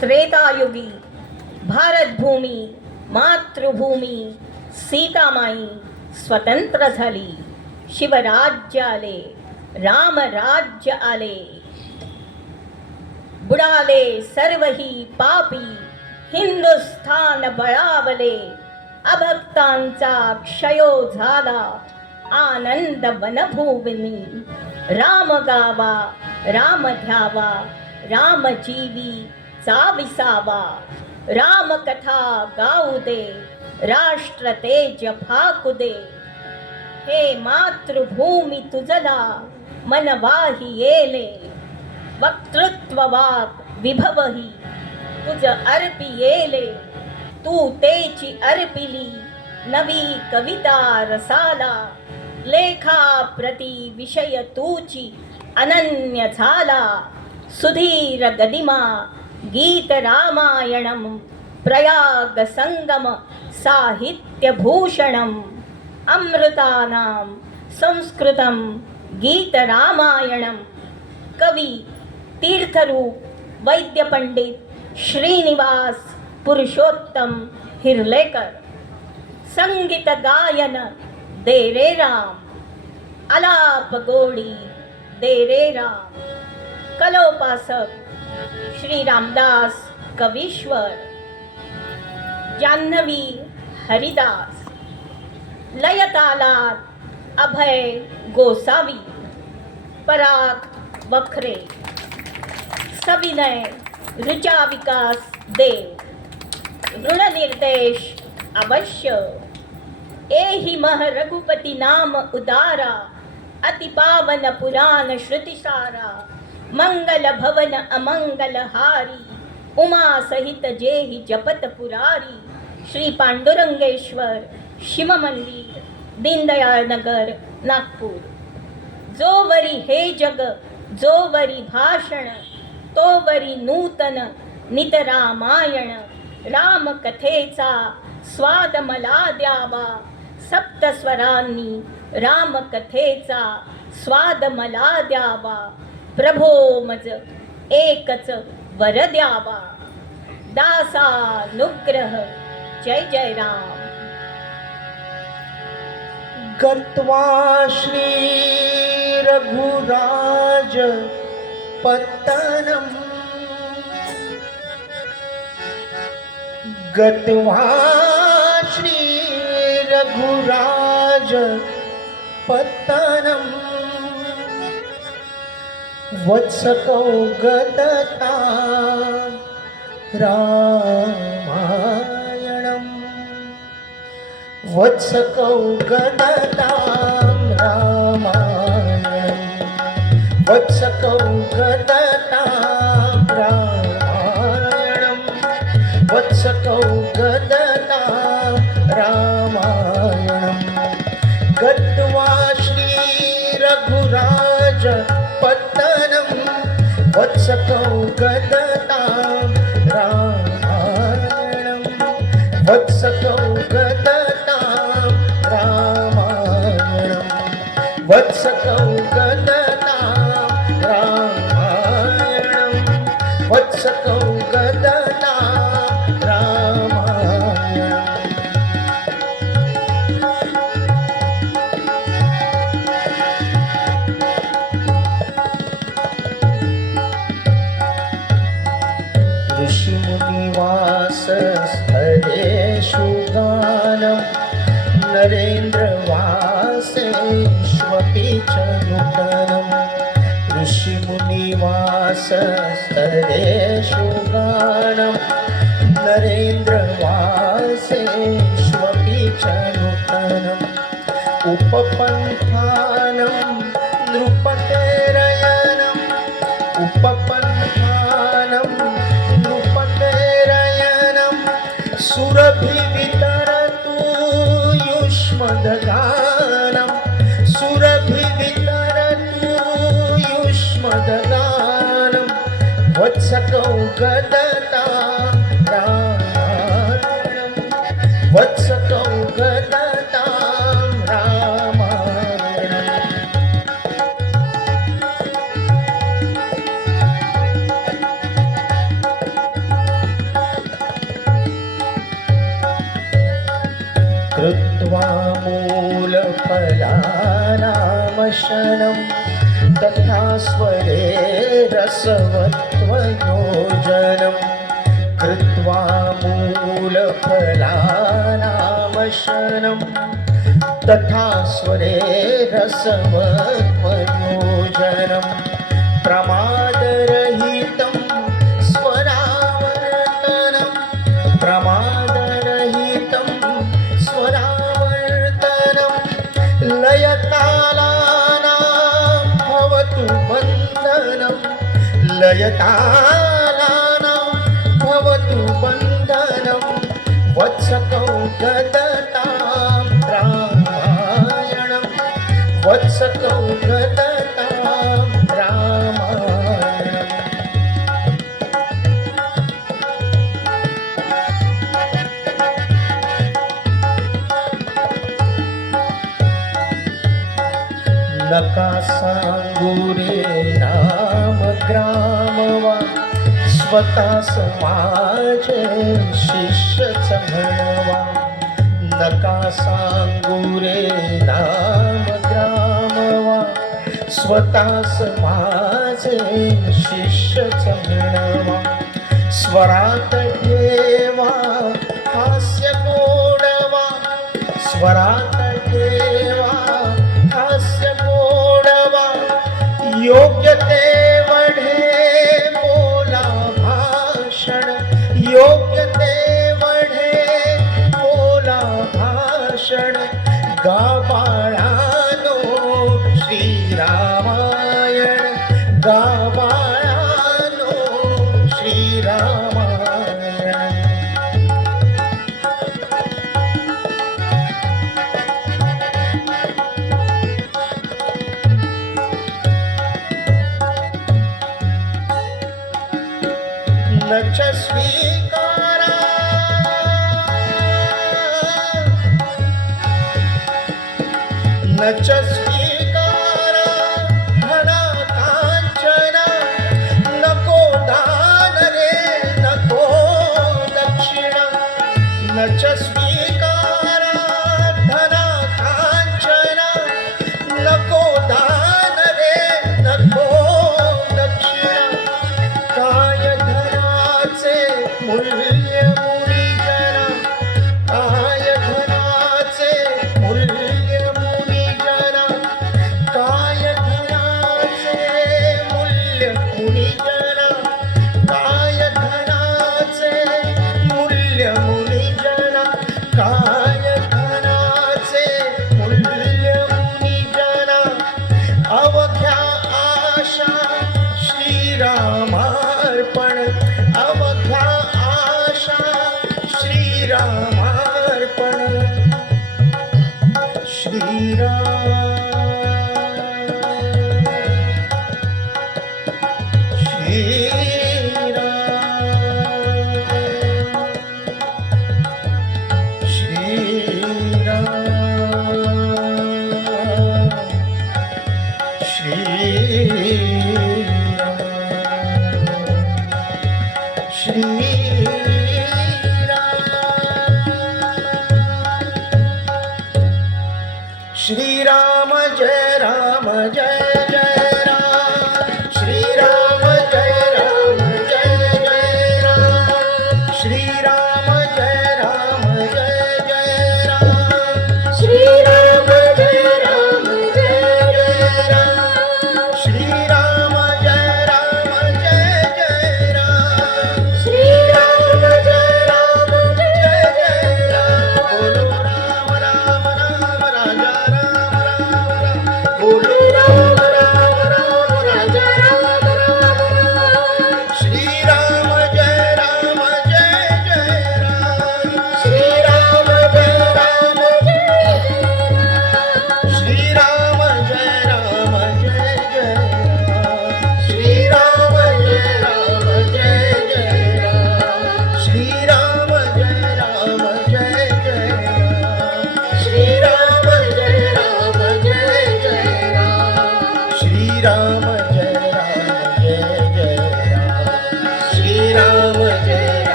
त्रेतायुगी भारतभूमी मातृभूमी सीतामाई स्वतंत्र झाली. शिवराज्य आले, रामराज्य आले. बुडाले सर्वही पापी, हिंदुस्थान बळावले. अभक्तांचा क्षयो झाला, आनंद वनभूमिनी. राम गावा, राम ध्यावा, राम जीवी चा विसावा. राम कथा गाऊ दे, राष्ट्र तेज फाकू दे. हे मातृभूमी तुझला मनवाही येले. वक्तृत्व वाक विभवही तुझ अर्पी येले. तू तेची अर्पिली नवी कविता रसाला. लेखा प्रति विषय तूची अनन्य झाला. सुधीर गदिमा गीत रामायणम. प्रयाग संगम साहित्य भूषणम. अमृतानां संस्कृतं गीत रामायणम. कवी तीर्थरूप वैद्य पंडित श्रीनिवास पुरुषोत्तम हिरलेकर. संगीत गायन दे रे राम. आलाप गोडी दे रे राम. कलोपासक श्री रामदास कवीश्वर. जान्हवी हरिदास. लयतालात अभय गोसावी. पराग वखरे. सविनय ऋचा विकास देव. ऋण निर्देश अवश्य. एहि मह रघुपति नाम उदारा. अति पावन पुराण श्रुतिसारा. मंगल भवन अमंगल हारी. उमा सहित जेहि जपत पुरारी. श्री पांडुरंगेश्वर शिव मंदिर, दीनदयाळ नगर, नागपूर. जोवरी हे जग जोवरी भाषण, तोवरी नूतन नित रामायण. राम कथेचा स्वाद मला द्यावा. सप्तस्वरांनी राम कथेचा स्वाद मला द्यावा. प्रभो मज एकच वर द्यावा. दासानुग्रह. जय जय राम. गत्वा श्री रघुराज पत्तनम. गत्वा श्री रघुराज पत्तनम. वत्सकौ गदता रामायणम. वत्सकौ गदतां रामायणं. वत्सकौ गदतां रामायणं. वत्सकौ गदतां रामायणं. गत्वा श्री रघुराज पत्तनं. वत्सकौ गदतां रामायणं. वत्सकौ गदतां रामायणं. वत्सकौ गदतां रामायणं. वत्सकौ गदतां रामायणं. ऋषिमुनिवास स्थलेषु गानं. नरेन्द्रवासेष्वपि च नूतनं. ऋषिमुनिवास स्थलेषु गानं. नरेन्द्रवासेष्वपि च नूतनम्. उपपन्थानं नृपतेरयनम्. उपपन्थानं नृपतेरयनम्. सुरभिवितरतु युष्मद्गानम्. सुरभिवितरतु युष्मद्गानम्. वत्सकौ गदतां रामायणं. वत्सकौ गदतां रामायणं. कृत्वामूलफलानामशनं तथा स्वरे रसवत्त्वयोजनं कृत्वामूलफलानामशनं तथा स्वरे रसवत्त्वयोजनं प्रमादरहितं स्वरावर्तनं प्रमादरहितं स्वरावर्तनं लयतालानां भवतु बन्धनं लयतालानां भवतु बन्धनं वत्सकौगदतां रामायणं वत्सकौगदतां रामायणम् नका सांगू रे नाम ग्रामवा स्वतःस माझे शिष्यच म्हणवा नका सांगू रे नाम ग्रामवा स्वतःस माझे शिष्यच म्हणवा स्वरात ठेवा हास्य गोडवा स्वरात ठेवा हास्य गोडवा योग्य ते वढे बोला भाषण योग्य ते वढे बोला भाषण गा बाळानो श्रीरामायण गा बाळानो श्रीरामायण न च स्वीकारा न च स्वीकारा धना कांचना नको दान रे नको दक्षिणा न च स्वीकारा धना कांचना नको दान रे नको दक्षिणा काय धनाचे मूल्य मुनिजना काय धनाचे मूल्य मुनिजना काय धनाचे मूल्य मुनिजना काय धनाचे मूल्य मुनिजना काय धनाचे मूल्य मुनिजना अवघ्या आशा श्रीरामार्पण अवघ्या आशा श्रीरामार्पण श्रीराम जय राम जय जय राम श्रीराम जय राम जय जय राम श्रीराम जय राम जय जय राम श्रीराम जय राम जय जय राम श्रीराम जय राम जय जय राम श्रीराम जय राम जय जय राम बोलो राम राम राम राजा राम राम राम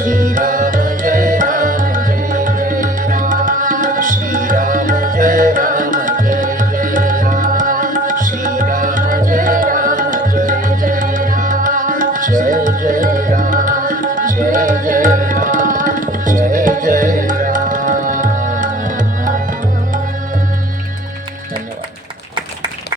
श्रीराम जय राम जय जय राम श्रीराम जय राम जय जय राम श्रीराम जय राम जय जय राम जय जय राम जय जय राम जय जय राम